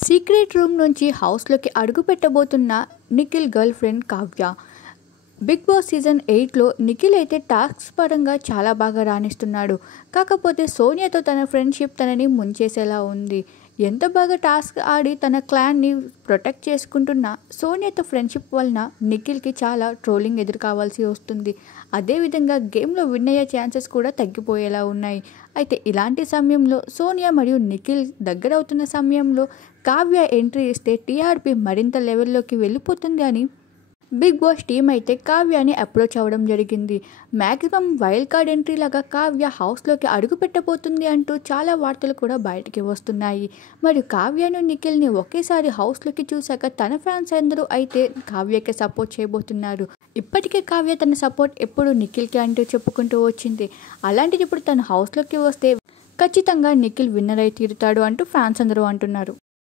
Secret room నుంచి హౌస్లోకి అడుగుపెట్టబోతున్న Nikhil girl friend Kavya. Bigg Boss season 8లో నిఖిల్ అయితే టాస్క్స్ పరంగా చాలా బాగా రాణిస్తున్నాడు. కాకపోతే సోనియాతో తన ఫ్రెండ్షిప్ తనని ముంచేసేలా ఉంది. ఎంత బాగా టాస్క్ ఆడి తన క్లాన్ని ప్రొటెక్ట్ చేసుకుంటున్న సోనియాతో ఫ్రెండ్షిప్ వలన నిఖిల్కి చాలా ట్రోలింగ్ ఎదురు కావాల్సి వస్తుంది. అదేవిధంగా గేమ్లో విన్ అయ్యే ఛాన్సెస్ కూడా తగ్గిపోయేలా ఉన్నాయి. అయితే ఇలాంటి సమయంలో సోనియా మరియు నిఖిల్ దగ్గరవుతున్న సమయంలో కావ్య ఎంట్రీ ఇస్తే టీఆర్పీ మరింత లెవెల్లోకి వెళ్ళిపోతుంది అని బిగ్ బాస్ టీం అయితే కావ్యాని అప్రోచ్ అవ్వడం జరిగింది. మ్యాక్సిమం వైల్డ్ కార్డ్ ఎంట్రీ లాగా కావ్య హౌస్లోకి అడుగు పెట్టబోతుంది అంటూ చాలా వార్తలు కూడా బయటికి వస్తున్నాయి. మరియు కావ్యను నిఖిల్ని ఒకేసారి హౌస్లోకి చూశాక తన ఫ్యాన్స్ అందరూ అయితే కావ్యకి సపోర్ట్ చేయబోతున్నారు. ఇప్పటికే కావ్య తన సపోర్ట్ ఎప్పుడు నిఖిల్కి అంటూ చెప్పుకుంటూ వచ్చింది. అలాంటిది ఇప్పుడు తన హౌస్లోకి వస్తే ఖచ్చితంగా నిఖిల్ విన్నర్ అయి తీరుతాడు అంటూ ఫ్యాన్స్ అందరూ అంటున్నారు.